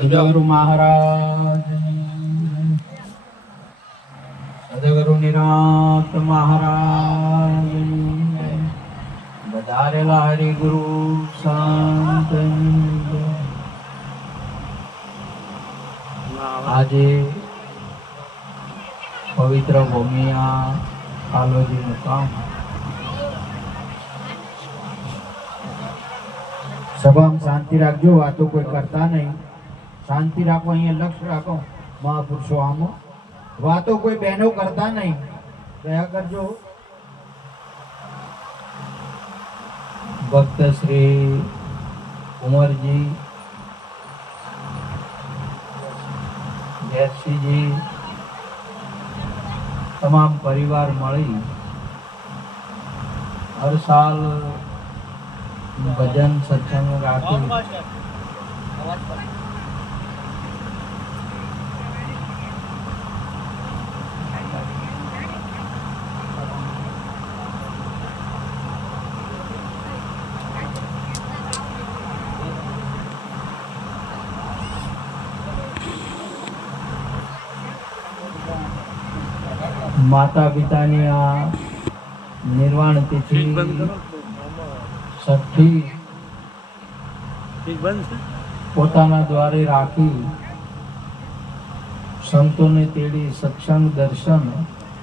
સદગુરુ મહારાજ, સદગુરુ નિરાંત મહારાજ, વધારેલા હરિગુરુ સંત. આજે પવિત્ર ભૂમિયા કાલોજી મુકામ સભામાં શાંતિ રાખજો, વાતો કોઈ કરતા નહીં. શાંતિ રાખો, અહીંયા લક્ષ રાખો. મહાપુરુષો આમ વાતો કોઈ બહેનો કરતા નહીં, દયા કરજો. ભક્ત શ્રી ઉમરજી, જયસિંહજી, તમામ પરિવાર મળી હર સાલ ભજન સત્સંગ રાખી માતા પિતાની આ નિર્વાણ તિથિ સઠ્ઠી પોતાના દ્વારે રાખી સંતોને તેડી સત્સંગ, દર્શન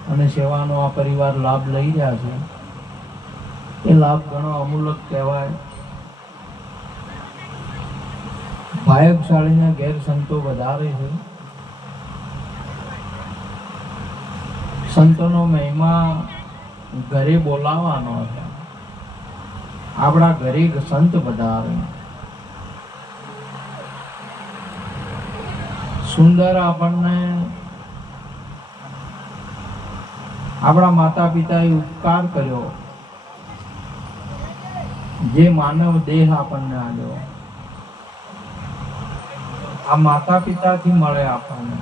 અને સેવાનો આ પરિવાર લાભ લઈ રહ્યા છે. એ લાભ ઘણો અમૂલક કહેવાય. ભાગ્યશાળીના ઘેર સંતો વધારે છે. સંતોનો મહિમા ઘરે બોલાવવાનો છે. આપણા ઘરે સંત વધારે સુંદર. આપણને આપણા માતા પિતાએ ઉપકાર કર્યો, જે માનવ દેહ આપણને આપ્યો. આ માતા પિતાથી મળે આપણને,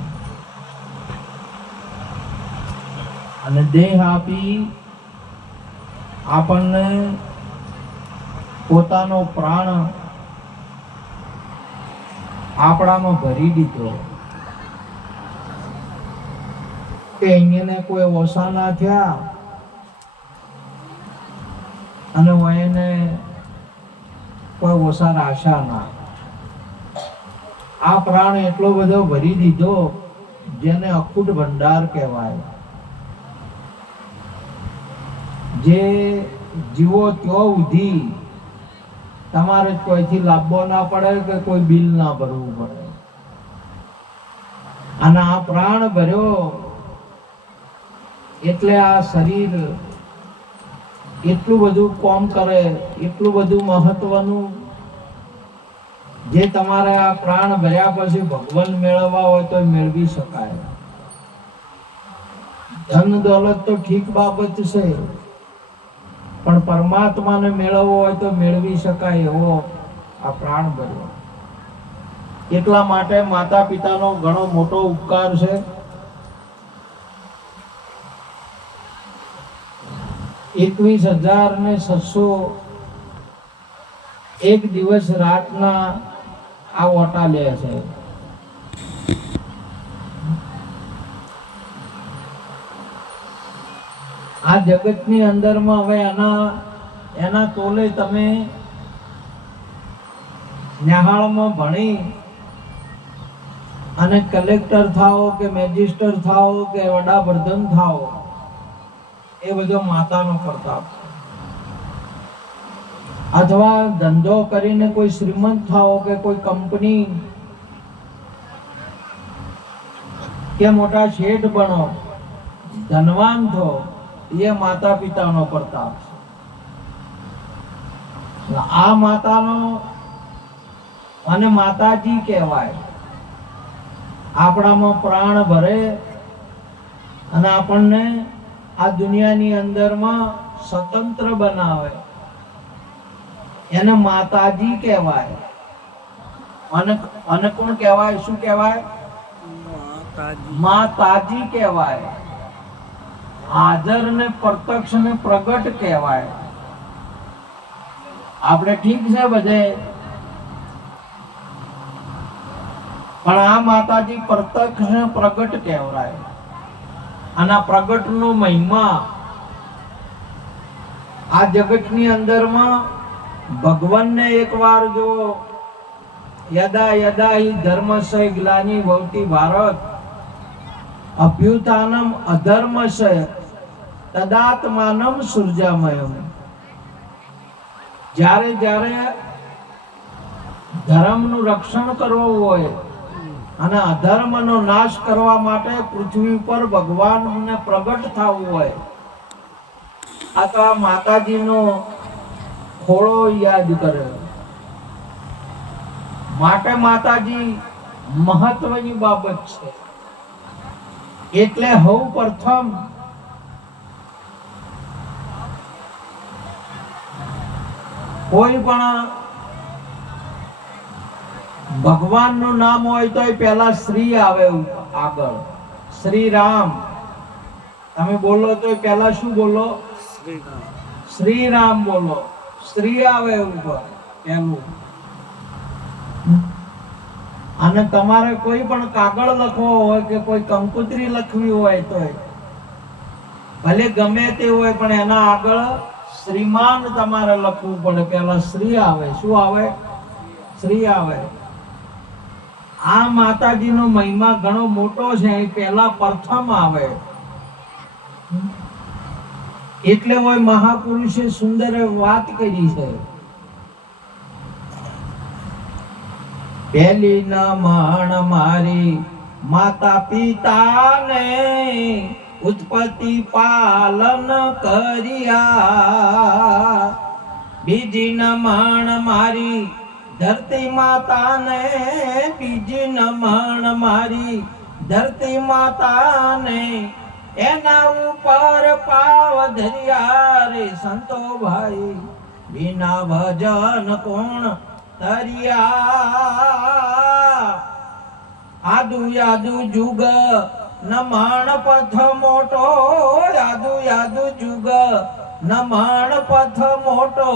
અને દેહ આપી આપણને પોતાનો પ્રાણ આપણામાં ભરી દીધો કે અહીંયા કોઈ ઓછા ના થયા અને એને કોઈ ઓછા આશા ના. આ પ્રાણ એટલો બધો ભરી દીધો જેને અખૂટ ભંડાર કહેવાય. જે જીવો ત્યાં સુધી તમારે કોઈથી લાભવો ના પડે કે કોઈ બિલ ના ભરવું પડે. અને આ પ્રાણ ભર્યો એટલે આ શરીર એટલું બધું કામ કરે, એટલું બધું મહત્વનું. જે તમારે આ પ્રાણ ભર્યા પછી ભગવાન મેળવવા હોય તો મેળવી શકાય. ધન દોલત તો ઠીક બાબત છે, પણ પરમાત્માને મેળવવો હોય તો મેળવી શકાય એવો આ પ્રાણ ભર્યો. એટલા માટે માતા પિતાનો ઘણો મોટો ઉપકાર છે. ₹21,600 એક દિવસ રાતના આ ઓટા લે છે. આ જગતની અંદરમાં હવે એના તોલે તમે ન્યાહાળમાં ભણી અને કલેક્ટર થાઓ કે મેજિસ્ટર થાઓ કે વડાપ્રધાન થાઓ, એ બધો માતાનો પ્રતાપ છે. અથવા ધંધો કરીને કોઈ શ્રીમંત થાઓ કે કોઈ કંપની કે મોટા શેઠ બનો, ધનવાન થો, એ માતા પિતાનો પ્રતાપ છે. આ માતાનો અને માતાજી કહેવાય. આપણામાં પ્રાણ ભરે અને આપણને આ દુનિયાની અંદરમાં સ્વતંત્ર બનાવે, એને માતાજી કહેવાય. અને કોણ કહેવાય? શું કહેવાય? માતાજી કહેવાય. હાજર ને પ્રત્યક્ષ ને પ્રગટ કહેવાય. આપણે ઠીક છે બધે પણ આ માતાજી પ્રત્યક્ષ ને પ્રગટ કહેવાય. આના પ્રગટનો મહિમા આ જગતની અંદરમાં ભગવાનને એકવાર જો યદા યદા હિ ધર્મસ્ય ગ્લાનિ ભવતિ ભારત અભ્યુત્થાનમ અધર્મસ્ય તદાત્માનમ સૃજામયમ. જ્યારે જ્યારે ધર્મનું રક્ષણ કરવું હોય અને અધર્મનો નાશ કરવા માટે પૃથ્વી પર ભગવાનને પ્રગટ થવું હોય, આ તો આ માતાજીનો ખોળો યાદ કરે. માટે માતાજી મહત્વની બાબત છે. એટલે સૌ પ્રથમ કોઈ પણ ભગવાનનું નામ હોય તો પહેલા શ્રી આવે આગળ. શ્રી રામ તમે બોલો તો પહેલા શું બોલો? શ્રી રામ બોલો. શ્રી આવે ઉપર પહેલું. અને તમારે કોઈ પણ કાગળ લખવો હોય કે કોઈ કંકોત્રી લખવી હોય તો ભલે ગમે તે હોય પણ એના આગળ શ્રીમાન તમારે લખવું પડે. પહેલા શ્રી આવે. શું આવે? શ્રી આવે. આ માતાજીનો મહિમા ઘણો મોટો છે. પહેલા પ્રથમ આવે એટલે હોય મહાપુરુષે સુંદર વાત કરી છે. પહેલી નમણ મારી માતા પિતાને ઉત્પત્તિ પાલન કર્યા. બીજી નમણ મારી ધરતી માતાને, બીજી નમણ મારી ધરતી માતાને, એના ઉપર પાવ ધર્યા રે સંતો ભાઈ, વિના ભજન કોણ તરિયા. આદુ યાદુ જુગ નમણ પથ મોટો, યાદુ યાદુ જુગ નમણ પથ મોટો,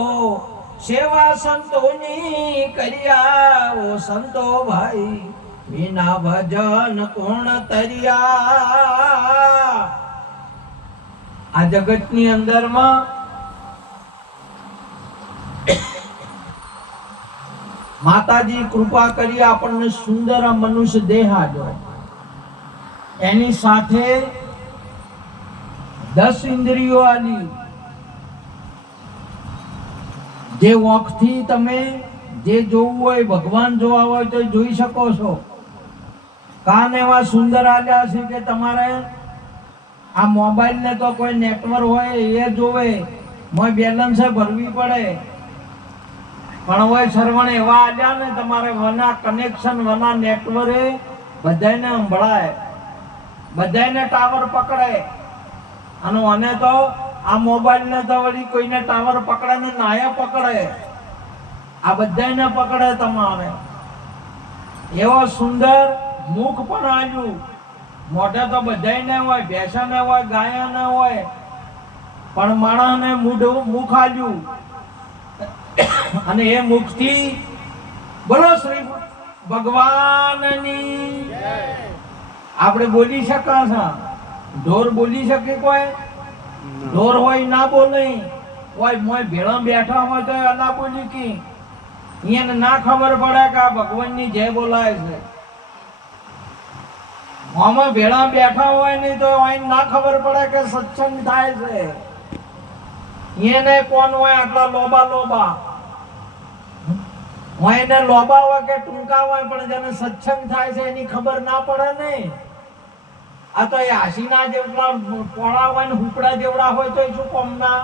સેવા સંતોની કર્યા ઓ સંતો ભાઈ, વિના ભજન કોણ તરિયા. આ જગતની અંદરમાં માતાજી કૃપા કરી આપણને સુંદર મનુષ્ય દેહ આપ્યો. એની સાથે 10 ઇન્દ્રિયો આલી. જે વોકથી તમે જે જોવું હોય, ભગવાન જોવા હોય તો જોઈ શકો છો. કાન એવા સુંદર આલ્યા છે કે તમારે આ મોબાઈલ ને તો કોઈ નેટવર્ક હોય એ જોવે, મોય બેલેન્સ ભરવી પડે. પણ હોય સરવણ એવા આલ્યા ને તમારે વના કનેક્શન, વના નેટવર્ક બધાને સંભળાય, બધાને ટાવર પકડે. અને મને તો આ મોબાઈલ ને તો વળી કોઈને ટાવર પકડે ને નાયા પકડે, આ બધાને પકડે તમારે. એવો સુંદર મુખ પણ આવ્યું. મોઢે તો બધાને હોય, ભેંસાને હોય, ગાયને હોય, પણ માણસને મુખ આવ્યું. અને એ મુખથી બોલો શ્રી ભગવાનની આપણે બોલી શકા છે. ઢોર બોલી શકે કોઈ? ઢોર હોય ના બોલે. હોય મોય ભેળા બેઠા હોય તો ના બોલી કી એને ના ખબર પડે કે આ ભગવાનની જય બોલાય છે. આમાં ભેળા બેઠા હોય નહીં તો ના ખબર પડે કે સત્સંગ થાય છે. એને કોણ હોય આટલા લોબા લોબા હોય ને, લોબા હોય કે ટૂંકા હોય, પણ જેને સત્સંગ થાય છે એની ખબર ના પડે ને. આ તો એ હાસીના જેવડા પોળા હોય ને હુકડા જેવડા હોય તો એ શું કોમના?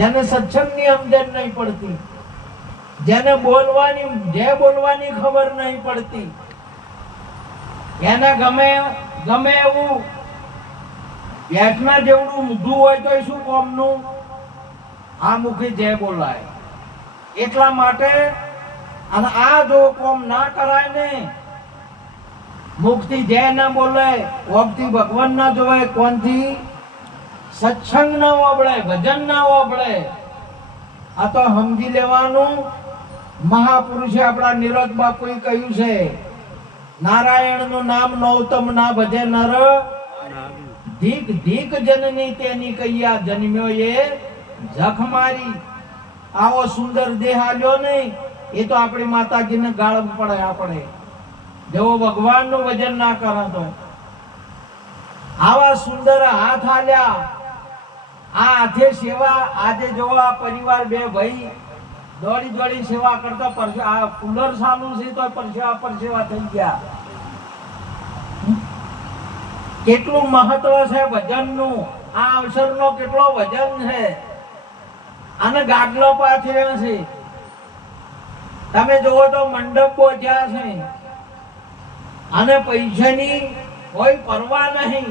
જેને સત્સંગની સમજણ નહીં પડતી, જેને બોલવાની બોલવાની ખબર નહીં પડતી, એને ગમે એવું બેઠના જેવડું ઊંધું હોય તો એ શું કોમનું? આ મુખે જય બોલાય. એટલા માટે અને આ જો કોમ ના કરાય ને, મુખથી જય ના બોલે, ઓબથી ભગવાન ના જોવે, કોનથી સત્સંગ ના ઓબળે, ભજન ના ઓબળે. આ તો સમજી લેવાનું. મહાપુરુષે આપણા નિરોધ બાપુએ કહ્યું છે નારાયણનું નામ નૌતમ ના ભજે નર, ધીક ધીક જનની તેની કૈયા જન્મ્યો એ જખ મારી. આવો સુંદર દેહ આલ્યો નહીં એ તો આપણી માતાજીને ગાળવું પડે. આપણે જેવો ભગવાનનું ભજન ના કરે તો આવા સુંદર હાથ આલ્યા. આ હાથે સેવા, આજે જો આ પરિવાર બે ભાઈ દોડી દોડી સેવા કરતા આ કુલર ચાલુ છે તો પરસેવા થઈ ગયા. કેટલું મહત્વ છે ભજનનું, આ અવસરનો કેટલો વજન છે. અને ગાડલો પાથર્યો છે. તમે જોવો તો મંડપ પહોંચ્યા છે અને પૈસાની કોઈ પરવા નહીં.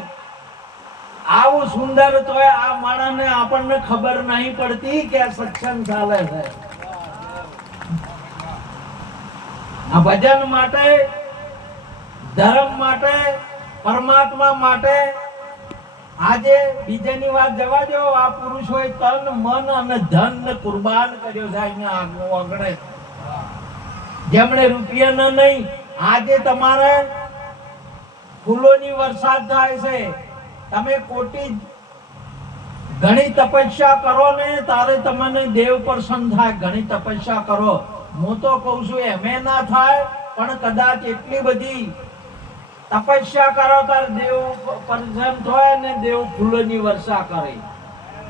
આવું સુંદર તોય આ માણસને આપણને ખબર નહીં પડતી કે સત્સંગ ચાલે છે. આ ભજન માટે, ધર્મ માટે, પરમાત્મા માટે આજે બીજાની વાત જવા દો. આ પુરુષોએ તન મન અને ધન કુરબાન કર્યો છે અહીંયા આંગણે. જેમણે રૂપિયા નહીં, આજે તમારે ફૂલોની વરસાદ થાય છે. તમે કોટી ઘણી તપસ્યા કરો ને તારે તમને દેવ પ્રસન્ન થાય. ઘણી તપસ્યા કરો, હું તો કહું છું એમે ના થાય, પણ કદાચ એટલી બધી તપસ્યા કરો તાર દેવ પ્રસન્ન થાય ને દેવ ફૂલોની વર્ષા કરે.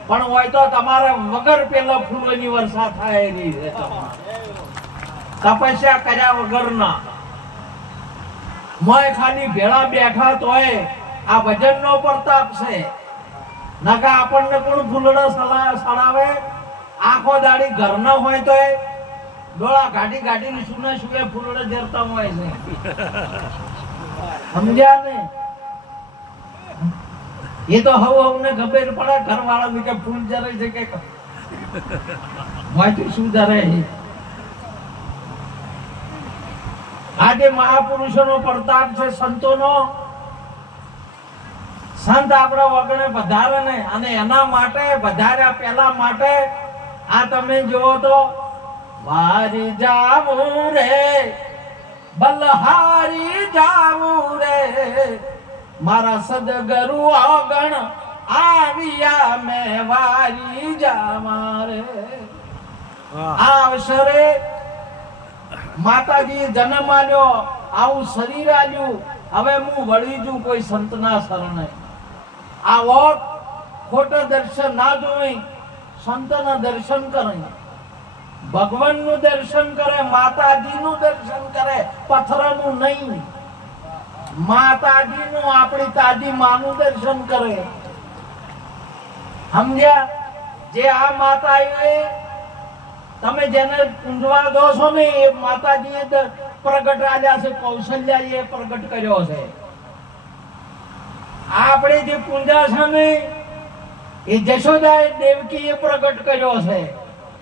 પણ હોય તો તમારે વગર પેલા ફૂલોની વર્ષા થાય એની છે. તપસ્યા કર્યા વગર ના મોય ખાલી ભેળા બેઠા તોય આ ભજનનો પ્રતાપ છે. નકા આપણને કોણ ફૂલડા સડાવે? આખો દાડી ઘર ન હોય તો ડોળા ગાડી ગાડી સુને સુએ ફૂલડા જરતા હોય છે. સમજ્યા ને? એ તો હવને ખબર પડે ઘર વાળા કે ફૂલ જરે છે કે માહિતી શું જરે. આજે મહાપુરુષોનો પ્રતાપ છે, સંતોનો. સંત આપણા વગણે વધારે ને, અને એના માટે વધાર્યા પેલા માટે આ તમે જુઓ તો વારી જાવું રે બલહારી જાવું રે મારા સદગરુ આગણ આવ્યા મેં વારી જાવા રે. આ અવસરે માતાજી જન્મ આલ્યો, આવું શરીર આલ્યું. હવે હું વળી જુ કોઈ સંતના શરણે. આ વોક ખોટો દર્શન ના જોઈ, સંતના દર્શન કરે, ભગવાનનું દર્શન કરે, માતાજીનું દર્શન કરે, પથરાનું નહીં. માતાજીનું, આપણી તાજી માનું દર્શન કરે. સમજ્યા? જે આ માતાએ તમે જેને પૂંજવા દો છો ને એ માતાજીએ પ્રગટ આલ્યા છે. કૌશલ્યા એ પ્રગટ કર્યો છે. આપણે જે પૂંજા છે ને એ જશોદાએ દેવકીએ પ્રગટ કર્યો છે.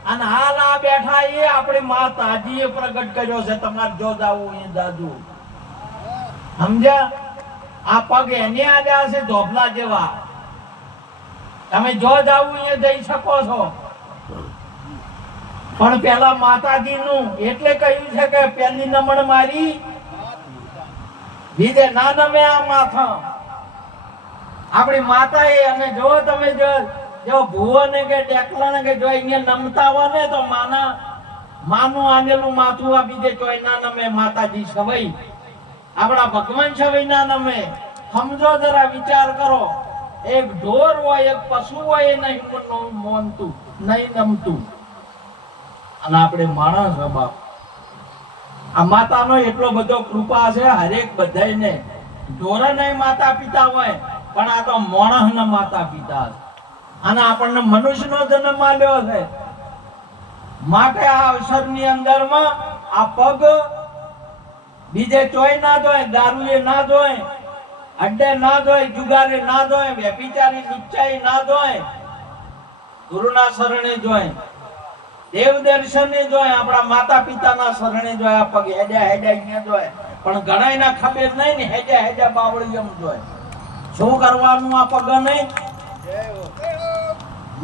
અને હાલ આ બેઠા એ આપણી માતાજીએ પ્રગટ કર્યો છે. તમારે જો જાવું એ દાદુ. સમજ્યા? આ પગ એને આલ્યા છે ધોબલા જેવા. તમે જો જાવું એ જઈ શકો છો. પણ પેલા માતાજીનું એટલે કહ્યું છે કે પેલી નમણ મારી બીજે ના નમે આ માથા. આપણી માતાએ, અને જો તમે જો ભુવને કે ટેકલાને કે જો અહીંયા નમતા હોય ને તો માનું આનેલું માથું આ બીજે ચોય ના નમે. માતાજી સવઈ, આપણા ભગવાન સવઈ ના નમે. સમજો જરા, વિચાર કરો. એક ઢોર હોય, એક પશુ હોય એ નહીં મોનતું, નહીં નમતું, અને આપણે માણસ બાપ. આ માતાનો એટલો બધો કૃપા છે હરેક બધાને. ઢોરે નહીં માતા પિતા હોય, પણ આ તો માણસના માતા પિતા છે. અને આપણને મનુષ્યનો જન્મ આલ્યો છે. માટે આ અવસરની અંદરમાં આ પગ બીજે ચોય ના જોય, દારૂએ ના જોય, અડ્ડે ના જોય, જુગારે ના જોય, વ્યભિચારી લુચ્ચાઈ ના જોય, ગુરુના શરણે જોય, દેવ દર્શને જોય, આપણા માતા પિતાના શરણે જોય. આ પગ હેજા હેજા જોય, પણ ઘણા ના ખબર નહીં ને હેજા હેજા બાવળી એમ જોય. શું કરવાનું આ પગ નહીં?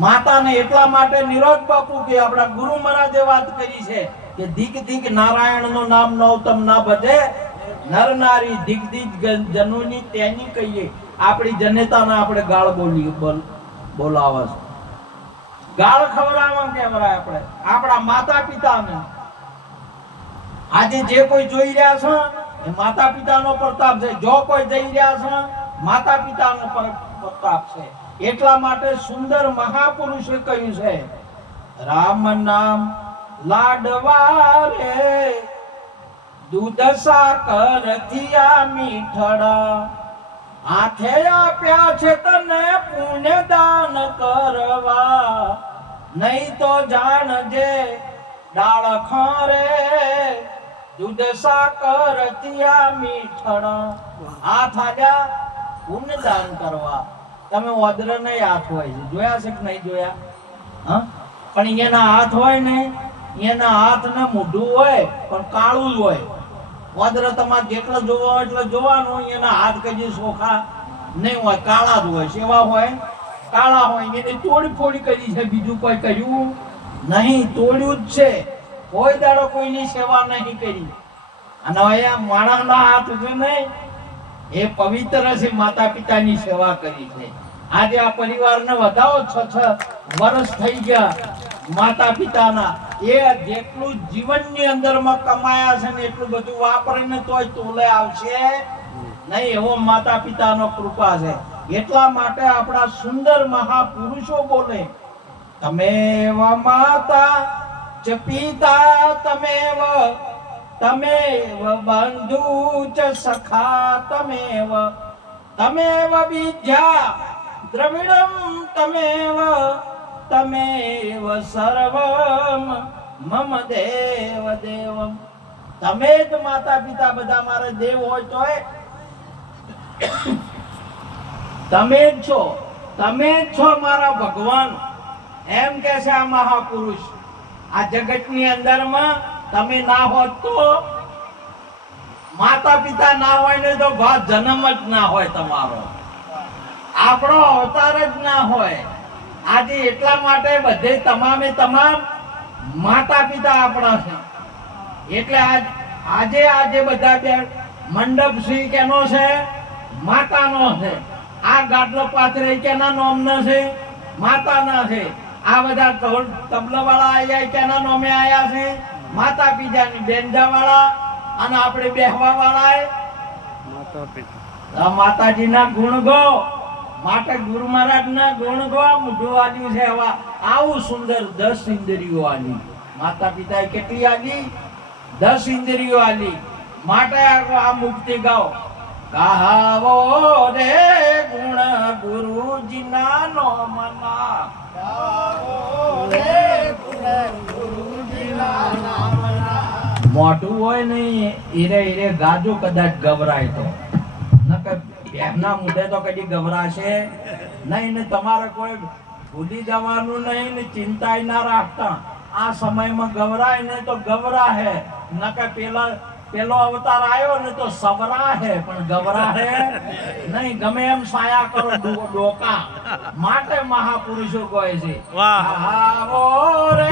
માતાને એટલા માટે નિરોધ બાપુ કે આપણા ગુરુ મહારાજે વાત કરી છે કે ધીક ધીક નારાયણ નું નામ નૌતમ ના ભજે નર નારી દિગ્દિજ જનોની તેની કહીએ. આપણી જનેતાને આપણે ગાળ બોલાવે છે. ગાળ ખવડાવવા કેવરાય આપણે આપણા માતા પિતાને. આજે જે કોઈ જોઈ રહ્યા છે એ માતા પિતાનો પ્રતાપ છે. જો કોઈ જઈ રહ્યા છે માતા પિતાનો પ્રતાપ છે. એટલા માટે સુંદર મહાપુરુષે કહ્યું છે, રામ નામ લાડવા રે દૂધ સાકર થયા મીઠડા, હાથે આપ્યા છે તને પુણ્ય દાન કરવા, નહીં તો જાણજે ડાળ ખરે દૂધ સાકર થયા મીઠડા. હાથ આજા પુણ્ય દાન કરવા. તમે ઓદર નહીં હાથ હોય છે, જોયા છે કે નહીં જોયા? હા, પણ એના હાથ હોય ને, એના હાથ ને મોઢું હોય પણ કાળું જ હોય. ઓદર તમારે જેટલો જોવો હોય એટલે જોવાનું. એના હાથ કદી સોખા નહીં હોય, કાળા જ હોય. સેવા હોય કાળા હોય. એની તોડી ફોડી કરી છે, બીજું કોઈ કર્યું નહીં, તોડ્યું જ છે. કોઈ દાડો કોઈની સેવા નહીં કરી. અને હવે માણસના હાથ છે નહીં, એ પવિત્ર છે. માતા પિતાની સેવા કરી છે. આજે આ પરિવારને વધાવો 6 વર્ષ થઈ ગયા માતા પિતાના. એ જેટલું જીવનની અંદરમાં કમાયા છે ને એટલું બધું વાપરે ને તોય તોલે આવશે નહીં, એવો માતા પિતાનો કૃપા છે. એટલા માટે આપણા સુંદર મહાપુરુષો બોલે, તમેવ માતા ચ પિતા તમેવ બંધુ ચ સખા તમેવ વિદ્યા દ્રવિડમ તમેવ સર્વમ મમ દેવ દેવમ. તમે જ માતા પિતા બધા મારા દેવ હોય તોય તમે જ છો, તમે જ છો મારા ભગવાન. એમ કે છે આ મહાપુરુષ. આ જગતની અંદરમાં તમે ના હોત તો, માતા પિતા ના હોય ને તો જન્મ જ ના હોય તમારો, આપણો અવતાર જ ના હોય. આજે એટલા માટે બધે તમામે તમામ માતા પિતા આપણા છે. એટલે આજે બધા બે મંડપ શ્રી કેનો છે? માતાનો છે. આ ગાટલો પાથરે કેના નામનો છે? માતાના છે. આ બધા તબલા વાળા આયા કેના નામે આયા છે? માતા પિતાની. બેંજા વાળા અને આપણે બેહવા વાળા માતા પિતા. માતાજીના ગુણ ગો માટે ગુરુ મહારાજના ગુણ ગો. મોઢું આલ્યું છે એવા આવું સુંદર 10 ઇન્દ્રિયો આલી. માતા પિતાએ કેટલી આલી? 10 ઇન્દ્રિયો આલી. માટે આ મુક્તિ ગાઓ. ગાવો રે ગુણ ગુરુજીના નામના, ગાવો રે ગુણ ગુરુજીના નામના. મોઢું હોય નહીં હીરે ગાજો કદાચ ગભરાય તો, નકર એમના મુદ્દે તો કદી ગભરાશે નહીં. ને તમારે કોઈ ભૂલી જવાનું નહીં ને ચિંતાય ના રાખતા. આ સમયમાં ગભરાય ને તો ગભરાહે, નકર પેલો અવતાર આવ્યો ને તો સબરાહે પણ ગભરાહે નહીં. ગમે એમ સાયા કરો ડોકા. માટે મહાપુરુષો કહે છે, આવો રે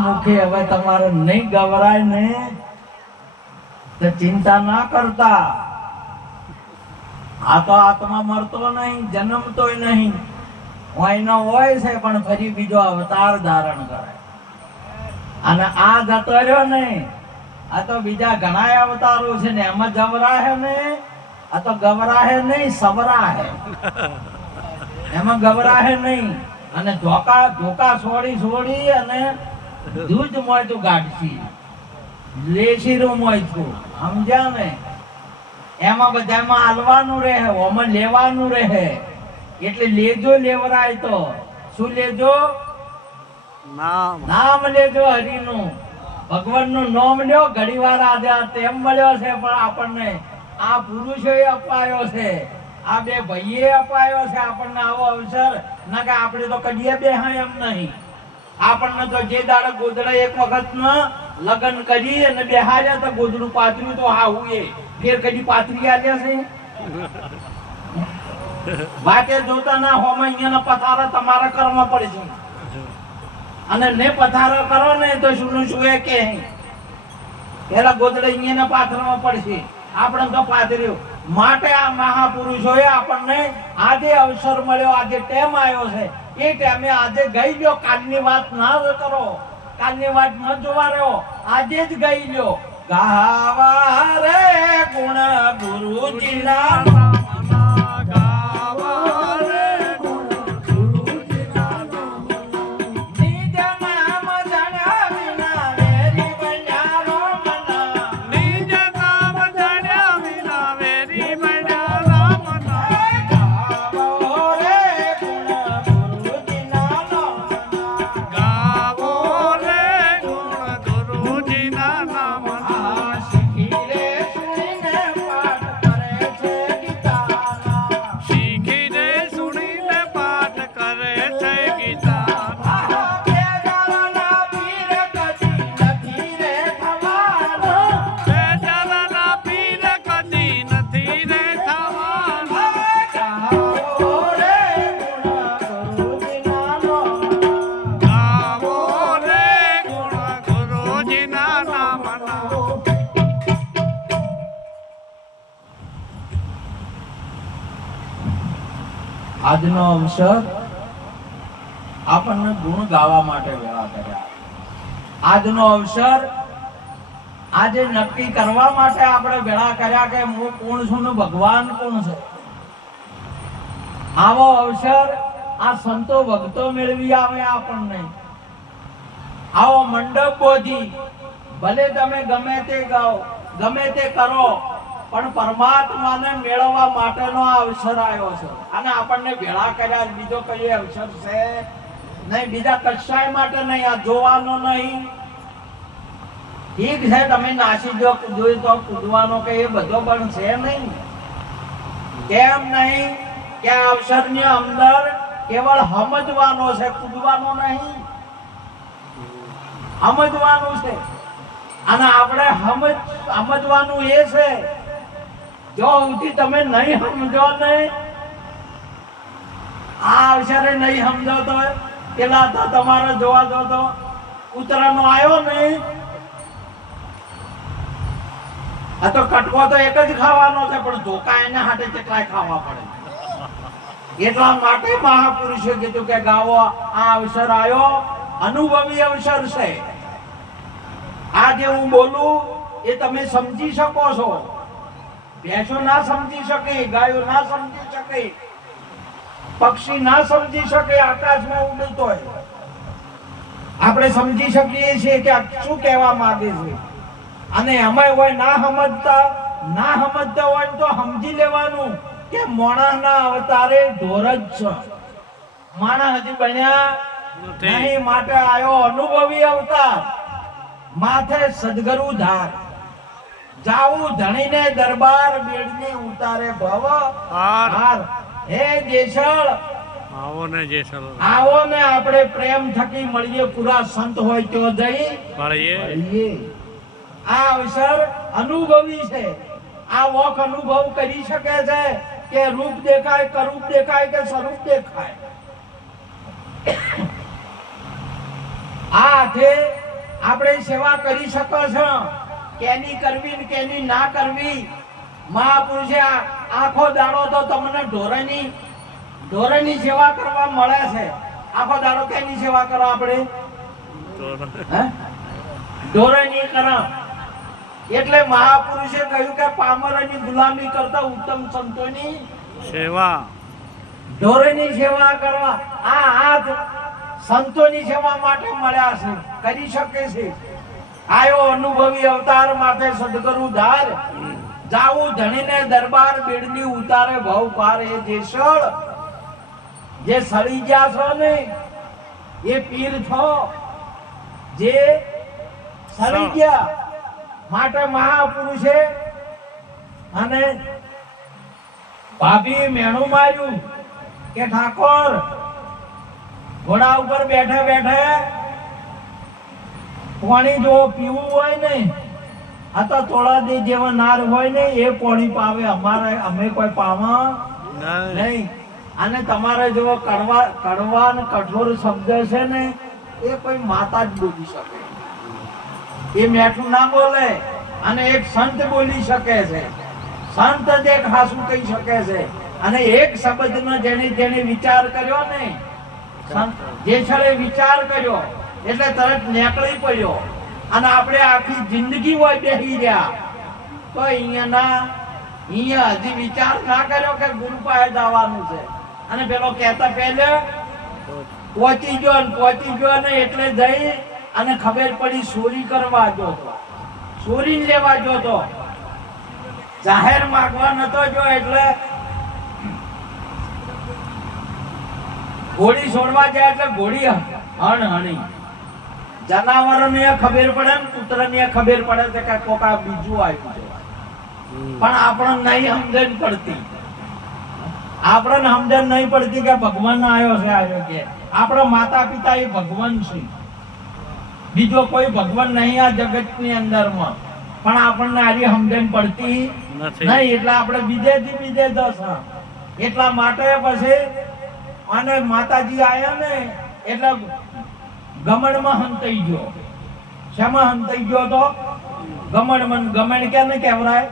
મુખે હવે તમારે નહીં ગભરાય ને તો ચિંતા ના કરતા. આ તો આત્મા મરતો નહીં, જન્મતોય નહીં. એનો હોય છે પણ ફરી બીજો અવતાર ધારણ કરે. અને આ જતો રહ્યો ને, આ તો બીજા ઘણા અવતારો છે ને એમાં જવરાહે ને. આ તો ગભરાહે નહીં, સબરાહે. એમાં ગભરાહે નહીં. અને ધોકા છોડી અને દૂધ મોયતું ગાઢશી લેશીરું મોયતું, સમજ્યા ને? એમાં બધામાં હાલવાનું રહે, ઓમાં લેવાનું રહે. એટલે લેજો લેવરાય તો શું લેજો? નામ લેજો હરિનું, ભગવાનનું નામ લ્યો. ઘડીવાર આજે તેમ મળ્યો છે, પણ આપણને આ પુરુષોએ અપાયો છે, આ બે ભાઈએ અપાયો છે આપણને આવો અવસર. ના કે આપણે તો કડીએ બેહાય એમ નહીં. આપણને તો જે દાડે ગોદડા એક વખત લગ્ન કરી અને બેહાર્યા તો ગોદડું પાથર્યું તો હાવું એ ફેર કદી પાથરી આલ્યા છે. વાતે જોતા ના હોમાં અહીંયાના પથારા તમારા કરવા પડે છે. અને ને પથારો કરો ને તો શું શું એ કે પેલા ગોદડા અહીંયાના પાથરવા પડશે. આપણે તો પાથર્યું. માટે આ મહાપુરુષોએ આપણને આજે અવસર મળ્યો, આજે ટેમ આવ્યો છે. એ ટાઈમે આજે ગઈ લ્યો. કાલની વાત ના કરો, કાલની વાત ન જોવા રહ્યો, આજે જ ગઈ લ્યો. ગાવા રે ગુણ ગુરુજીના નામના, ગાવા રે ગુણ ગુરુજીના નામના. નિજ નામ જાણ્યા વિના વેરી બન્યા રામના, નિજ નામ જાણ્યા વિના વેરી બન્યા રામના. ગાવો રે ગુણ ગુરુજીના નામના, ગાવો રે ગુણ ગુરુજીના નામના. શીખી રે સુણીને પાઠ કરે છે ગીતાના, શીખી રે સુણીને પાઠ કરે છે ગીતાના. બેજારાના પીર કદી નથી રે થવાનો, બેજારાના પીર કદી નથી રે થવાનો. ગાવો રે ગુણ ગુરુજીના નામના, ગાવો રે ગુણ ગુરુજીના નામના. આજનો અવસર આપણને ગુણ ગાવા માટે વેળા કર્યા. આજનો અવસર આજે નક્કી કરવા માટે આપણે વેળા કર્યા કે હું કોણ છું ને ભગવાન કોણ છે. આવો અવસર આ સંતો ભક્તો મેળવી આવે આપણને. આવો મંડપ બોધી ભલે તમે ગમે તે ગાઓ, ગમે તે કરો, પણ પરમાત્માને મેળવવા માટેનો આ અવસર આવ્યો છે. અને આપણને ભેળા કર્યા, બીજો કઈ અવસર છે નહીં, બીજા કશાય માટે નહીં. આ જોવાનો નહીં. ઠીક છે તમે નાસી જો જોઈ તો કૂદવાનો કે એ બધો પણ છે નહીં. કેમ નહીં કે આ અવસરની અંદર કેવળ સમજવાનો છે, કૂદવાનો નહીં. સમજવાનું છે. અને આપણે સમજવાનું એ છે, જો સુધી તમે નહીં સમજો ને, આ અવસરે નહીં સમજો તો પેલા તો તમારે જોવા દો તો ઉત્તરાયણનો આવ્યો નહીં. આ તો કટકો તો એક જ ખાવાનો છે, પણ ધોકા એના હાથે કેટલાય ખાવા પડે. એટલા માટે મહાપુરુષે કીધું કે ગાવો. આ અવસર આવ્યો, અનુભવી અવસર છે. આ જે હું બોલું એ તમે સમજી શકો છો. ભેંસો ના સમજી શકે, ગાયો ના સમજી શકે, પક્ષી ના સમજી શકે આકાશમાં ઉડતો હોય. આપણે સમજી શકીએ છીએ કે શું કહેવા માંગે છે. અને અમે હોય ના સમજતા હોય તો સમજી લેવાનું કે મોણાના અવતારે ઢોર જ છે. માણસ હજી બન્યા નહીં, માટે આવ્યો અનુભવી અવતાર. માથે સદગરુ ધાર, જાવું ધણીને દરબાર, બેડની ઉતારે ભવ હાર. હે જેસળ આવો ને આપણે પ્રેમ થકી મળીએ, પૂરા સંત હોય તો જઈ મળીએ. આ અવસર અનુભવી છે. આ વોક અનુભવ કરી શકે છે કે રૂપ દેખાય, કરૂપ દેખાય કે સ્વરૂપ દેખાય. આ હાથે આપણે સેવા કરી શકો છો. કેની કરવી ને કેની ના કરવી. મહાપુરુષે આખો દાડો તો તમને ઢોરની સેવા કરવા મળે છે. આખો દાડો કેની સેવા કરો આપણે? ઢોરની કરો. એટલે મહાપુરુષે કહ્યું કે પામરની ગુલામી કરતા ઉત્તમ સંતોની સેવા. ઢોરની સેવા કરવા આ હાથ સંતોની સેવા માટે મળ્યા છે, કરી શકે છે. આયો અનુભવી અવતાર માથે સદગુરુ ધાર, જાવું ધણીને દરબાર, બેડની ઉતારે ભવ પાર. એ જે સળ જે સળી ગયા છો ને એ પીર છો, જે સળી ગયા માટે મહાપુરુષે અને ભાભી મેણું માર્યું કે ઠાકોર ઘોડા ઉપર બેઠે બેઠે પાણી જો પીવું હોય ને, આ તો થોડા દી જેવા નાર હોય ને એ પાણી પાવે, અમારે અમે કોઈ પાવા નહીં. અને તમારે જો કડવા ને કઠોર શબ્દ છે ને એ કોઈ માતા જ બોલી શકે, એ મેઠું ના બોલે. અને એક સંત બોલી શકે છે, સંત જ એક હાસું કહી શકે છે. અને એક શબ્દનો જેને વિચાર કર્યો ને, જે છળે વિચાર કર્યો એટલે તરત નીકળી પડ્યો. અને આપણે આખી જિંદગી હોય બેસી રહ્યા તો અહીંયા હજી વિચાર ના કર્યો કે ગુરુ પાસે જવાનું છે. અને પેલો કહેતા પહેલે પહોંચી ગયો ને એટલે જઈ અને ખબર પડી ચોરી કરવા જોતો, ચોરી લેવા જોતો, જાહેર માગવા નતો જો. એટલે ઘોડી છોડવા જાય એટલે ઘોડી હણી. જનાવરોને ખબર પડે ને પુત્રને ખબર પડે છે કે કોક આ બીજું આવ્યું છે, પણ આપણને નહીં સમજણ પડતી. આપણને સમજણ નહીં પડતી કે ભગવાન આવ્યો છે. આપણા માતા પિતા એ ભગવાન છે, બીજો કોઈ ભગવાન નહીં આ જગતની અંદરમાં. પણ આપણને આરી સમજણ પડતી નહીં એટલે આપણે બીજે જશે. એટલા માટે પછી અને માતાજી આયા ને એટલે ગમણમાં હંતાઈ ગયો. શેમાં હંતાઈ ગયો તો? ગમણમાં. ગમણ કેને કહેવાય?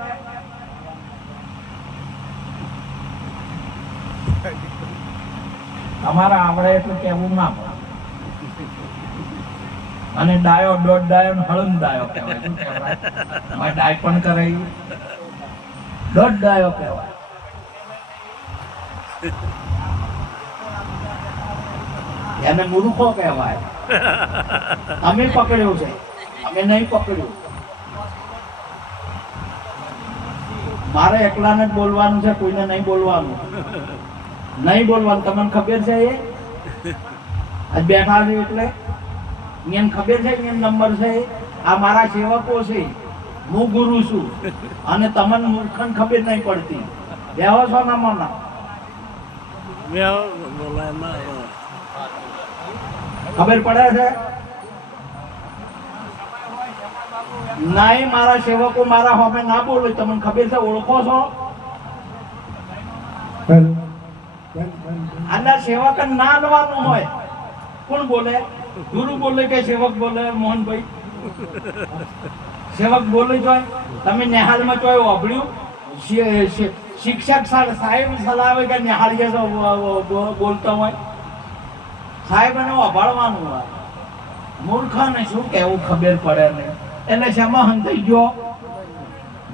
તમારા આવડે એટલું કેવું ના પડે. અને ડાયો દોઢ ડાયો ને હળંગ ડાયો કહેવાય. શું કહેવાય? અમારે ડાય પણ કરાવી, દોઢ ડાયો કહેવાય. એને મૂર્ખો કહેવાય. અમે પકડ્યું છે, અમે નહીં પકડ્યું. મારે એકલાને જ બોલવાનું છે, કોઈને નહીં બોલવાનું. નહીં બોલવાનું. તમને ખબર છે? એ આજ બેઠા છે એટલે એને ખબર છે કે નંબર છે. આ મારા સેવકો છે, હું ગુરુ છું. અને તમને મૂર્ખને ખબર નહીં પડતી. બેહો છો ના મના ખબર પડે છે નહીં? મારા સેવકો મારા હોમે ના બોલો. તમને ખબર છે? ઓળખો છો? આના સેવક ના લેવાનું હોય. કોણ બોલે? ગુરુ બોલે કે સેવક બોલે? મોહનભાઈ સેવક બોલે જોય. તમે નિહાળમાં જોય વાપર્યું? શિક્ષક સાહેબ સલાવે કે નિહાળીએ બોલતા હોય. સાહેબને વાપરવાનું હોય. મૂર્ખાને શું કેવું ખબર પડે નહીં. એટલે શેમાં હંતાઈ ગયો?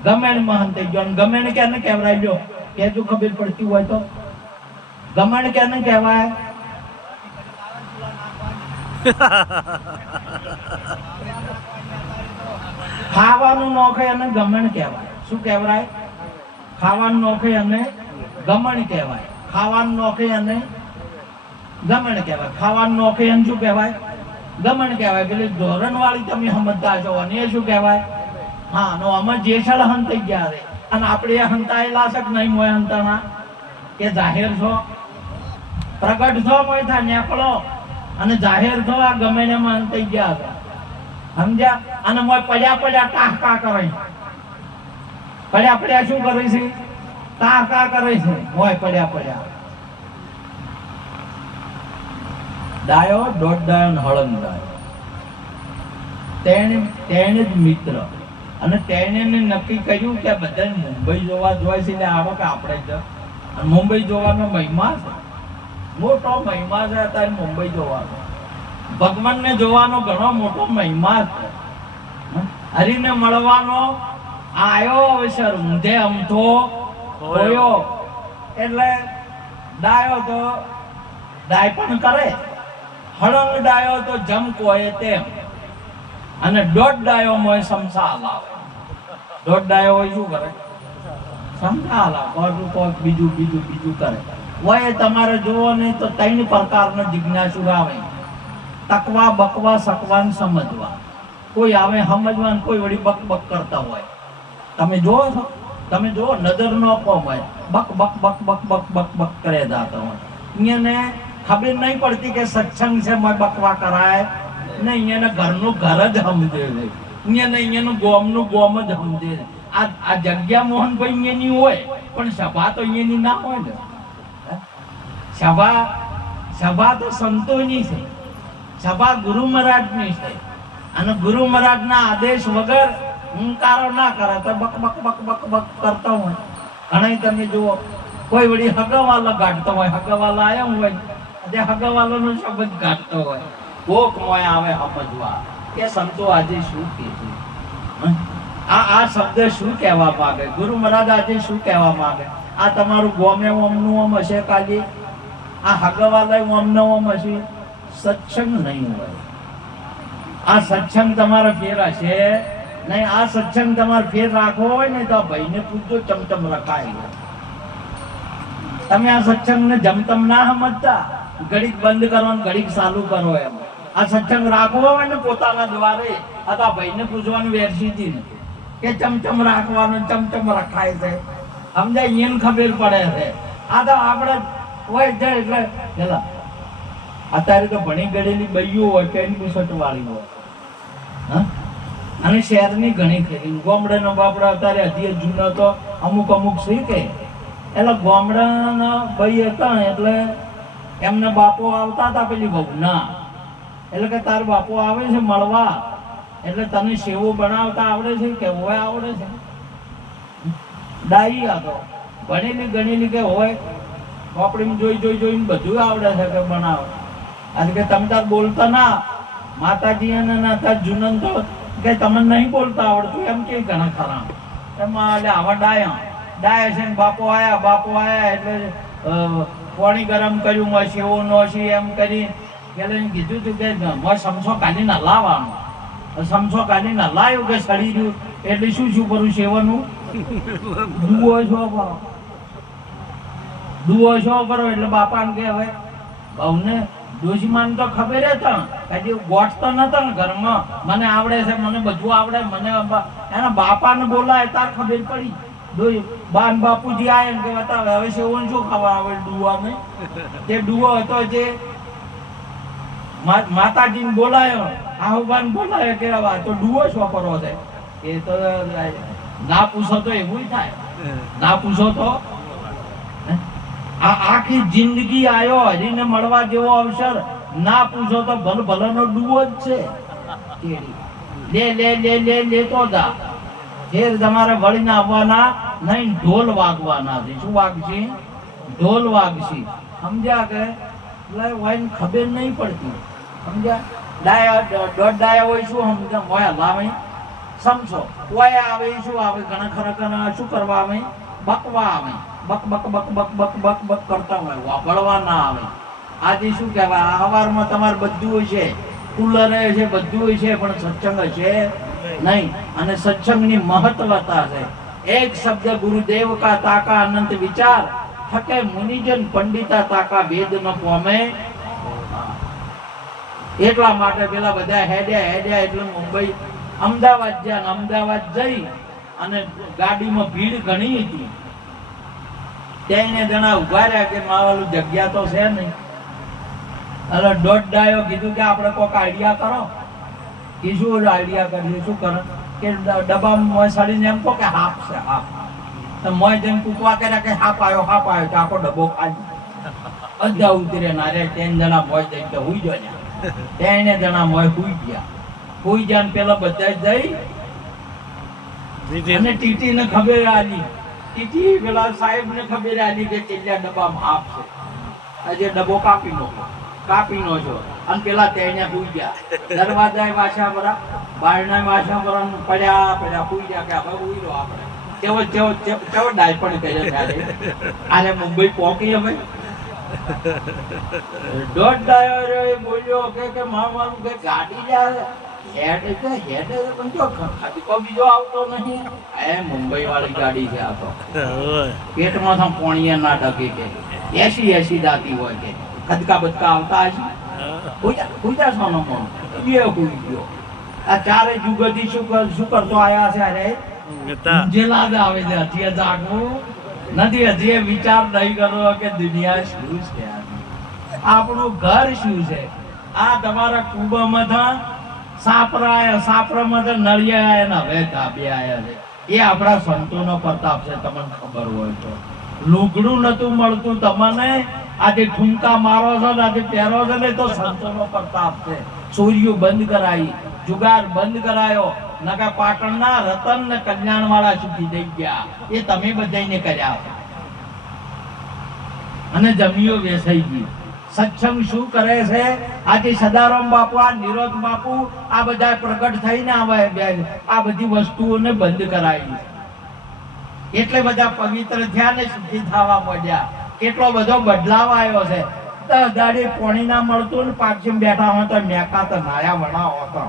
ગમેણમાં હંતાઈ ગયો. ગમેણ કેને કહેવાય? જો કે જો ખબર પડતી હોય તો ગમણ કેને કહેવાય? ખાવાનું નોખે અને ગમણ કહેવાય. શું કહેવાય? ખાવાનું નોખે અને ગમણ કહેવાય. ખાવાનું નોખે અને ગમણ કહેવાય. ખાવાનું નોખે અને શું કહેવાય? ગમણ કહેવાય. પેલી ધોરણ વાળી તમે સમજતા છો. અને એ શું કહેવાય? હા, નો અમે જેસળ હંતાઈ ગયા રે. અને આપણે હંતાયેલા છે કે નહીં? મોય હંતાના કે જાહેર છો, પ્રગટ છો, મોય થા નેકળો અને જાહેર છો. આ ગમે એમાં હંતાઈ ગયા હતા. સમજ્યા? અને મોય પડ્યા ટાહકા કરે. પડ્યા શું કરે છે? ટાહકા કરે છે. મોય પડ્યા ડાયો, દોઢ ડાયો ને હળંગ ડાયો. તેને જ મિત્ર. અને તેને નક્કી કર્યું કે બધા મુંબઈ જોવા જોવાય છે. એટલે આવો કે આપણે જ મુંબઈ જોવાનો મહિમા છે, મોટો મહિમા છે. અત્યારે મુંબઈ જોવાનો, ભગવાનને જોવાનો ઘણો મોટો મહિમા છે. હરિને મળવાનો આયો અવસર ઊંધે અમથો હોયો. એટલે ડાયો તો ડાય પણ કરે, હળંગ ડાયો તો જમ કોય તેમ, અને દોઢ ડાયો મોય સમસા લાવે. દોઢ ડાયો હોય શું કરે? સમસા લાવે, કોઈક બીજું બીજું બીજું કરે. હોય તમારે જોવો નહીં તો 3 પ્રકારના જિજ્ઞાસુ આવે: તકવા, બકવા, સકવાન, સમજવા. કોઈ આવે સમજવા, કોઈ વળી બક બક કરતા હોય. તમે જોવો છો? તમે જોવો, નજર નો કોમ હોય, buck buck buck buck buck buck buck કરે જાતા હોય. એને ખબર નહીં પડતી કે સત્સંગ છે મોય બકવા કરાય નહીં. એને ઘરનું ઘર જ સમજે છે, એને અહીંયાનું ગોમનું ગોમ જ સમજે છે. આ જગ્યા મોહનભાઈ અહીંયાની હોય, પણ સભા તો અહીંયાની ના હોય ને. સભા તો સંતોની છે, સભા ગુરુ મહારાજની છે, અને ગુરુ મહારાજના આદેશ વગર હુંકારો ના કરે તો buck buck buck buck buck કરતા હોય. ઘણા તમે જુઓ, કોઈ વળી હગાવાલા ગાઢતો હોય, હગાવાલા આવ્યા હોય તે હગાવાલાનો શબ્દ ગાઢતો હોય, કોક મોય આવે સમજવા કે સંતો આજે શું કીધું, આ શબ્દ શું કહેવા માંગે, ગુરુ મહારાજ આજે શું કહેવા માંગે. આ તમારું ગોમે ઓમનું ઓમ હશે કાલી, આ હગાવાલા ઓમનો ઓમ હશે. સત્સંગ નહીં હોય. આ સત્સંગ તમારે ફેર હશે નહીં. આ સત્સંગ તમારે ફેર રાખવો હોય ને તો ભાઈને પૂછજો, ચમચમ રખાય. તમે આ સત્સંગને જમતમ ના સમજતા, ઘડીક બંધ કરો ને ઘડીક ચાલુ કરો એમ. આ સત્સંગ રાખવો હોય ને પોતાના દ્વારે, આ તો ભાઈને પૂછવાનું વેરસીથી ને કે ચમચમ રાખવાનું, ચમચમ રખાય છે. સમજાય? એને ખબર પડે છે. આ તો આપણે હોય છે એટલે પેલા અત્યારે તો ભણી ગયેલી બૈયું હોય, પેન્ટ બુશર્ટ વાળી હોય, અને શહેરની ઘણી ખરી. ગામડાનો બાપડા અત્યારે હજી જૂનો તો અમુક અમુક શીખે. એટલે ગામડાના ભાઈ હતા એટલે એમને બાપો આવતા હતા પેલી વહુના, એટલે કે તાર બાપો આવે છે મળવા, એટલે તને સેવો બનાવતા આવડે છે કે હોય આવડે છે? ડાઈ હતો, ભણેલી ગણેલી કે હોય, ચોપડીમાં જોઈ જોઈ જોઈને બધું આવડે છે કે બનાવે. આજે કે તમે તાર બોલતા ના, માતાજી અને ના તાર જુનન તો કે તમને નહીં બોલતા આવડતું એમ કે ઘણા ખરા. એમાં એટલે આવા ડાયા છે ને બાપો આયા એટલે પાણી ગરમ કર્યું, માં સેવો નો છે એમ કરી પેલા કીધું હતું કે મેં સમસો કાઢી ના લાવવાનું. સમસો કાઢી ના લાવ્યું કે સડી રહ્યું એટલે શું શું કરું સેવાનું? દુઓ છો કરો એટલે બાપાને કે હવે બહુને દોશીમાન તો ખબર હતા, કદી ગોઠ તો નતો ને ઘરમાં, મને આવડે છે, મને બધું આવડે, મને એના બાપાને બોલાય તાર ખબર પડી. બાન બાપુજી આયા કે બતાવે હવે સેવન શું ખાવા આવે ડુઆને. જે ડુઓ હતો જે માતાજીને બોલાયો, આહુબાન બોલાયો કે આ તો ડુઓ છો કરો છે. એ તો ના પૂછો તો એવું થાય, ના પૂછો તો આખી જિંદગી આયો હરીને મળવા જેવો અવસર, ના પૂછો તો ભલ ભલાનો ડુઓ જ છે. લે લે લે લે લેતો જા. ફેર તમારે વળીને આવવાના નહીં, ઢોલ વાગવાના છે. શું વાગશે? ઢોલ વાગશે. સમજ્યા કે વાઈને ખબર નહીં પડતી. સમજ્યા? ડાયા દોઢ ડાયા હોય શું સમજ્યા? મોય લાવે સમજો, ઓય આવે શું આવે? ઘણા ખરા શું કરવા આવે? બકવા આવે. Buck buck buck buck buck buck buck કરતા હોય, વાપરવા ના આવે. આજે શું કહેવાય? સવારમાં તમારે બધું હશે, કુલર હશે, બધું હશે, પણ સત્સંગ હશે નહીં. અને સત્સંગની મહત્વતા છે. એક શબ્દ ગુરુદેવ કા તાકા અનંત વિચાર, થકે મુનિજન પંડિતા તાકા વેદ ન પામે. એટલા માટે પેલા બધા હેડ્યા એટલે મુંબઈ અમદાવાદ ગયા. અમદાવાદ જઈ અને ગાડીમાં ભીડ ઘણી હતી. તેને જણા ઉભા રહ્યા કે માવાલું જગ્યા તો છે નહીં. એટલે દોઢ ડાયો કીધું કે આપણે કોઈક આઈડિયા કરો. કે શું આઈડિયા કરીએ? શું કરો કે ડબ્બામાં સડીને એમ કહો કે હાફ છે, હાફ. તો મોય જઈને કૂકવા કર્યા કે હાફ આવ્યો તો આખો ડબ્બો ખાલી. અડધા ઉતરે ના રે. 3 જણા મોય જઈને તો હુઈ ગયો. 3 જણા મોય હુઈ ગયા. હુઈ ગયા પેલા બધા જઈ અને ટીટી ને ખબર આલી. ટીટી પેલા સાહેબ ને ખબર આલી કે ચેલ્લા ડબ્બામાં હાફ છે, આજે ડબ્બો કાપી નો છો. અને પેલા ત્યાં હુઈ ગયા. દરવાજા વાસા ભરા, બારણા વાસા ભરા પડ્યા હુઈ ગયા કે હવે હુઈ રહ્યો આપણે. કેવો ડાય પણ કર્યો ત્યારે. આરે મુંબઈ પહોંચી હવે દોઢ ડાયો રહ્યો એ બોલ્યો કે મારું કે ગાડી જાય હેડ પણ જો ખડકો બીજો આવતો નહીં. એ મુંબઈ વાળી ગાડી છે આ તો. પેટમાં તો પોણીએ ના ટકે કે એસી દાતી હોય કે ખદકા બદકા આવતા હશે. પૂજા સોનો મોનો એ હુઈ ગયો. આ ચારે જુગતી શું કરતો આયા છે? અરે જેલા જ આવે છે. હજી જાગવું નથી. હજી વિચાર નહીં કરવો કે દુનિયા શું છે, આપણું ઘર શું છે. આ તમારા કુબામાં સાપરામાં નળિયા આયા ને હવે ધાબે આયા છે. એ આપણા સંતોનો પ્રતાપ છે. તમને ખબર હોય તો લુગડું નતું મળતું તમને, આજે ઠુમકા મારો છો ને આજે પહેરો છો ને તો સંતોનો પ્રતાપ છે. ચોરીઓ બંધ કરાઈ, જુગાર બંધ કરાયો. નકા પાટણના રતન ને કલ્યાણ વાળા સુધી દઈ ગયા. એ તમે બધાને કર્યા અને જમીઓ વેસાઈ ગઈ. સત્સંગ શું કરે છે? આજે સદારામ બાપુ, આ નિરોધ બાપુ, આ બધા પ્રગટ થઈને આવે આ બધી વસ્તુઓને બંધ કરાવી. એટલે બધા પવિત્ર થયા ને શુદ્ધિ થવા મળ્યા. કેટલો બધો બદલાવ આવ્યો છે. દાડી પોણી ના મળતું ને પાછી બેઠા હોય તો મેકા તો નાયા વણાવો હતો.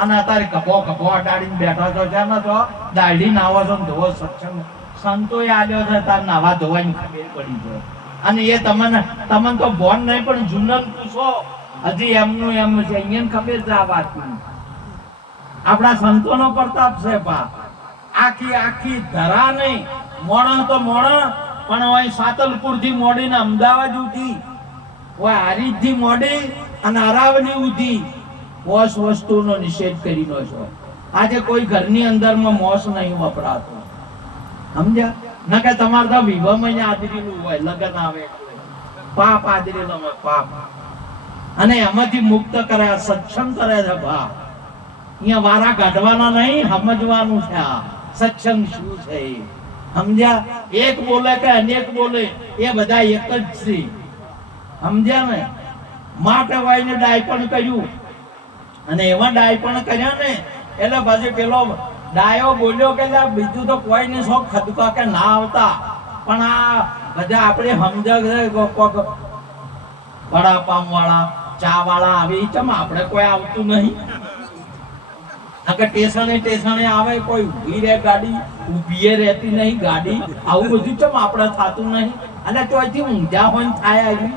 અને અત્યારે કભો અડાડીને બેઠા તો છે ને તો દાઢી નાવો છો ને ધોવો. સત્સંગ સંતોએ આવ્યો છે તાર નાવા ધોવાની ખબર પડી છે. અને એ તમને તો બોન નહીં પણ જૂનન પૂછો હજી એમનું એમ છે. અહીંયા ખબર છે આ વાત. આપણા સંતોનો પ્રતાપ છે પા. આખી ધરા નહીં. મોણ તો મોણ પણ હોય સાતલપુર થી મોડીને અમદાવાદ ઉઠી હોય, હારીજ થી મોડી અને અરાવલી ઉઠી. મોસ વસ્તુનો નિષેધ કરીનો છો. આજે કોઈ ઘરની અંદરમાં મોસ નહીં વપરાતો. સમજ્યા? ના કે તમારે તો વિવાહમાં આદરેલું હોય, લગ્ન આવે પાપ આદરેલો હોય પાપ. અને એમાંથી મુક્ત કરે, સત્સંગ કરે છે ભા. અહીંયા વારા કાઢવાના નહીં, સમજવાનું છે આ સત્સંગ શું છે. સમજ્યા? એક બોલે કે અનેક બોલે એ બધા એક જ છે. સમજ્યા ને? માટે વાઈને ડાયપણ કર્યું અને એવા ડાયપણ કર્યા ને એટલે પછી પેલો ડાયો બોલ્યો કે બીજું તો કોઈ ને શોખ ખદકા કે ના આવતા, પણ આ બધા આપણે સમજ વડાપાવ વાળા, ચા વાળા આવી ચમ આપણે કોઈ આવતું નહીં. સ્ટેશને આવે કોઈ ઊભી રહે ગાડી, ઊભી રહેતી નહીં ગાડી. આવું બધું ચમ આપણે થતું નહીં. અને ચોથી ઊંઝા હોય થાય આવી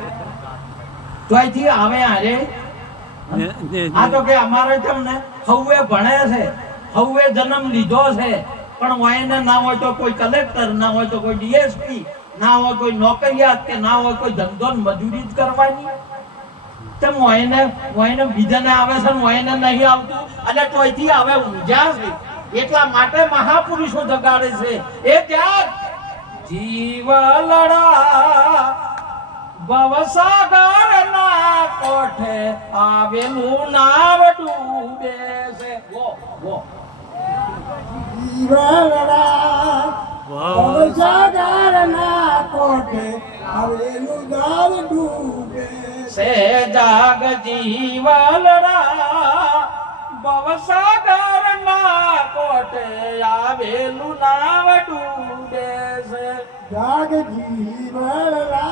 ચોથી આવે અરે આ તો કે અમારે કેમ ને હઉએ ભણે છે, હઉએ જન્મ લીધો છે, પણ વાયને ના હોય તો કોઈ કલેક્ટર, ના હોય તો કોઈ ડીએસપી, ના હોય કોઈ નોકરિયાત, કે ના હોય કોઈ ધંધો મજૂરી જ કરવાની. તેમ વાયને બીજાને આવે છે ને વાયને નહીં આવતું. અને તોયથી હવે ઊંઝા છે. એટલા માટે મહાપુરુષો જગાડે છે એ ત્યાગ જીવ લડા ભવસાગર ના કોઠે આવેલું નાવ ડૂબે છે. વો જીવલડા ભવસાગર ના કોઠે આવેલું નાવ ડૂબે છે. જાગ જીવલડા ભવસાગર ના કોઠે આવેલું નાવ ડૂબે છે. જાગ જીવલડા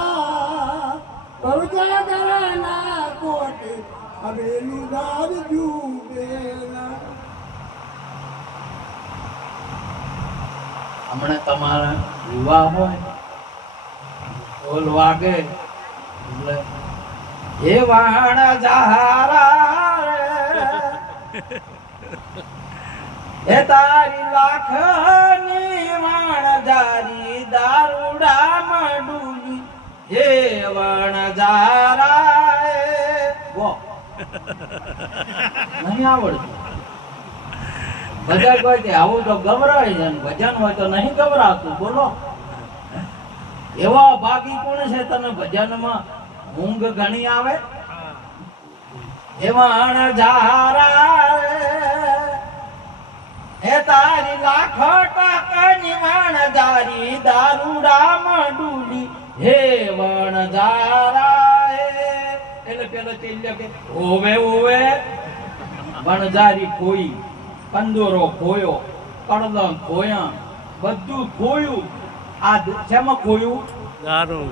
ભવસાગર ના કોઠે આવેલું નાવ ડૂબે. હમણાં તમારા વિવાહ હોય, ઢોલ વાગે એટલે હે વાણ જહારા હે તારી લાખની વાણ જારી દારૂડા મડુલી હે વાણ જહારા વો નહીં આવડતું. ભજન કોઈ આવું તો ગભરાય છે, ભજન હોય તો નહીં ગભરાતું. બોલો એવો ભાગી કોણ છે તને ભજનમાં ઊંઘ ઘણી આવે? એવા અણજારા હે તારી લાખો ટકાની વાણજારી દારૂડા મડુલી હે વણજારા. એટલે પેલો ચેલ્યો કે ઓવે ઓવે વણજારી કોઈ કંદોરો ખોયો, કડદમ ખોયા, બધું ખોયું. આ શેમાં ખોયું? દારૂ.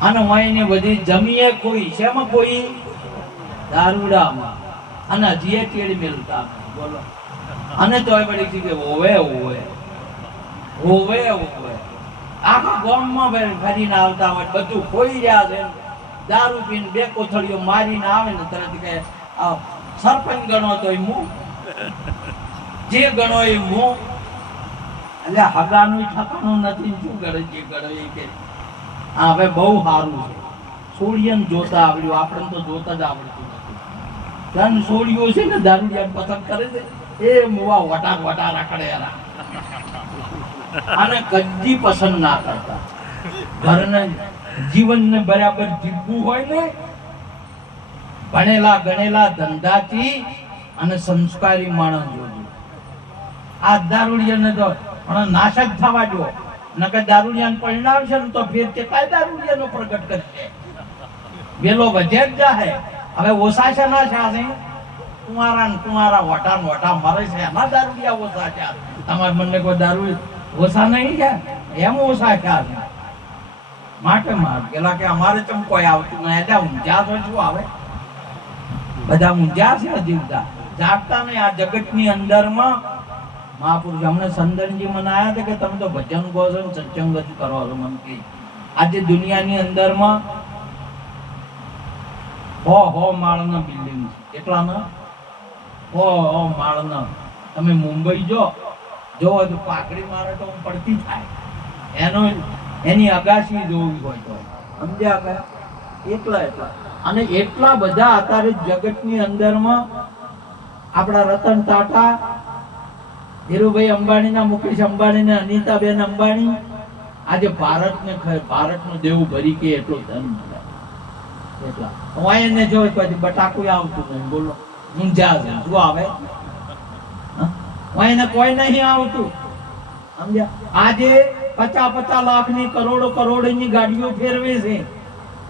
અને વાયને બધી જમીએ કોઈ શેમાં કોઈ દારૂડામાં અને હજી ટેડી મેલતા બોલો અને તોય પડી છે કે હોવે હોવે હોવે હોવે આખા ગામમાં ફરીને આવતા હોય બધું ખોઈ રહ્યા છે દારૂ પીને બે કોથળીઓ મારીને આવે ને તરત કે સરપંચ ગણો તો હું જે ગણો એ હું એટલે હગાનું ઠકાનું નથી શું કરે જે ગણો એ કે હવે બહુ સારું છે સોડિયન જોતા આવડ્યું આપણે તો જોતા જ આવડતું નથી ધન સોડિયો છે ને દારૂડિયા પસંદ કરે છે એ મુવા વટા વટા રાખડે અને કદી પસંદ ના કરતા ઘરના જીવનને બરાબર જીવવું હોય ને ભણેલા ગણેલા ધંધાથી અને સંસ્કારી માણસ જોજો આ દારૂડિયાને તો નાશ જ થવા જો નકર દારૂડિયાને પરિણામશે ને તો ફેર કેટલાય દારૂડિયાનો પ્રગટ કરશે વેલો વધે જ જાહે હવે ઓછા છે ના છે કુંવારા વટા મરે છે એના દારૂડિયા ઓછા છે તમારા મને કોઈ દારૂ ઓછા નહીં છે એમ ઓછા છે માટે પેલા કે અમારે ચમ કોઈ આવતું નહીં એટલે ઊંઝા તો શું આવે બધા ઊંઝા છે જીવતા જાગતા નહીં આ જગતની અંદરમાં મહાપુરુષ હમણે સંદનજી મને આવ્યા હતા કે તમે તો ભજન ગો છો ને સત્સંગ જ કરો છો મન કે આજે દુનિયાની અંદરમાં હો માળના બિલ્ડિંગ છે કેટલાના હો માળના તમે મુંબઈ જો તો પાકડી મારે તો પડતી થાય એની અગાસી જોવી હોય તો સમજ્યા એટલા અને એટલા બધા અત્યારે જગતની અંદરમાં આપણા રતન ટાટા ધીરુભાઈ અંબાણીના મુકેશ અંબાણી અનિતાબેન અંબાણી આજે ભારતનું દેવું ભરી કે એટલું ધન મળે એટલા વાયને જો પછી બટાકું આવતું નહીં બોલો ઊંઝા છે શું આવે વાયને કોઈ નહીં આવતું સમજ્યા આજે 50 લાખની કરોડોની ગાડીઓ ફેરવે છે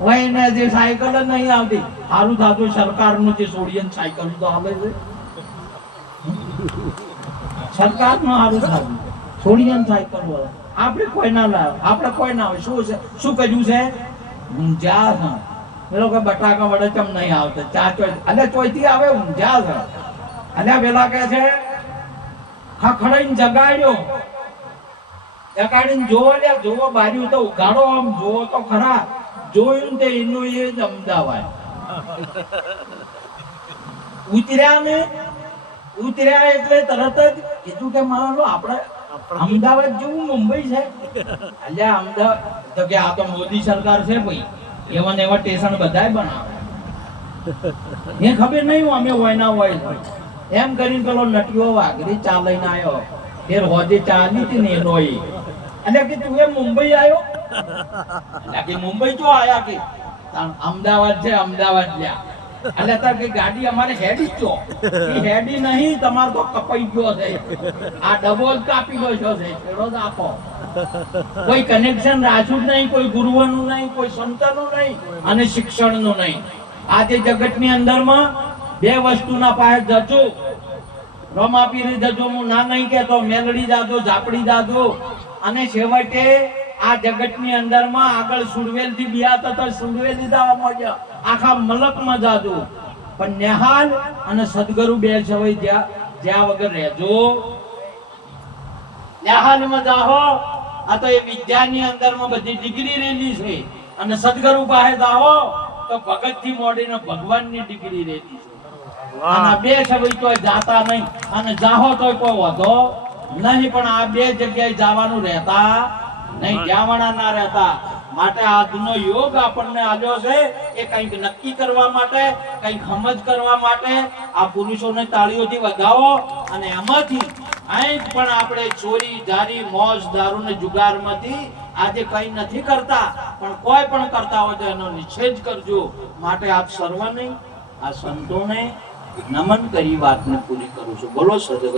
વાયને જે સાયકલ જ નહીં આવતી સારું થતું સરકારનું જે સોડિયન સાયકલ તો આવે છે સરકારનું સારું થતું સોડિયન સાયકલ વાળા આપણે કોઈ ના લાવે આપણે કોઈ ના આવે શું છે શું કર્યું છે ઊંઝા છે એ લોકો બટાકા વડે ચમ નહીં આવતા ચા ચોય એટલે ચોયથી આવે ઊંઝા છે એટલે પેલા કે છે ખખડાઈને જગાડીને જોવો બાજુ તો ઉઘાડો આમ જોવો તો ખરા જોયું તે એનું એ જ અમદાવાદ ઉતર્યા એટલે તરત જ કીધું કે મારો આપણે અમદાવાદ જેવું મુંબઈ છે અલ્યા અમદાવાદ તો કે આ તો મોદી સરકાર છે ભાઈ એવા ને એવા સ્ટેશન બધાય બનાવે એ ખબર નહીં અમે હોય એમ કરીને પેલો નટીઓ વાઘરી ચા લઈને આવ્યો ફેર હોજે ચા લીધી ને એનો એટલે કે તું એ મુંબઈ આવ્યો એટલે કે મુંબઈ જો આયા કે અમદાવાદ છે અમદાવાદ લ્યા એટલે તાર કે ગાડી અમારે હેડી ચો એ હેડી નહીં તમાર તો કપાઈ ગયો છે આ ડબો જ કાપી ગયો છે છેડો જ આપો કોઈ કનેક્શન રાખ્યું નહીં કોઈ ગુરુઓનું નહીં કોઈ સંતનું નહીં અને શિક્ષણનું નહીં આજે જગતની અંદરમાં બે વસ્તુના પાસે જજો રમાપીરી જજો હું ના નહીં કહેતો મેલડી જાજો ઝાપડી જાજો અને છેવટે આ જગતની અંદરમાં આગળ સુડવેલ થી બિયા તો સુડવેલ લીધા મોજા આખા મલકમાં જાજો પણ નેહાલ અને સદગુરુ બે સવય જ્યાં વગર રહેજો નેહાલમાં જાહો આ તો એ વિદ્યાની અંદરમાં બધી ડિગ્રી રેલી છે અને સદગુરુ પાસે જાહો તો ભગત થી મોડીને ભગવાનની ડિગ્રી રેલી છે અને બે સવય તો જાતા નહીં અને જાહો તો કોઈ વધો નહીં પણ આ બે જગ્યાએ જવાનું રહેતા નહીં જાવાના ના રહેતા માટે આજનો યોગ આપણને આલ્યો છે એ કંઈક નક્કી કરવા માટે કંઈક સમજ કરવા માટે આ પુરુષોને તાળીઓથી વધાવો અને એમાંથી કંઈક પણ આપણે ચોરી જારી મોજ દારૂ ને જુગારમાંથી આજે કંઈ નથી કરતા પણ કોઈ પણ કરતા હોય તો એનો નિષેધ કરજો માટે આપ સર્વને આ સંતોને નમન કરી વાતને પૂરી કરું છું બોલો સદગુરુ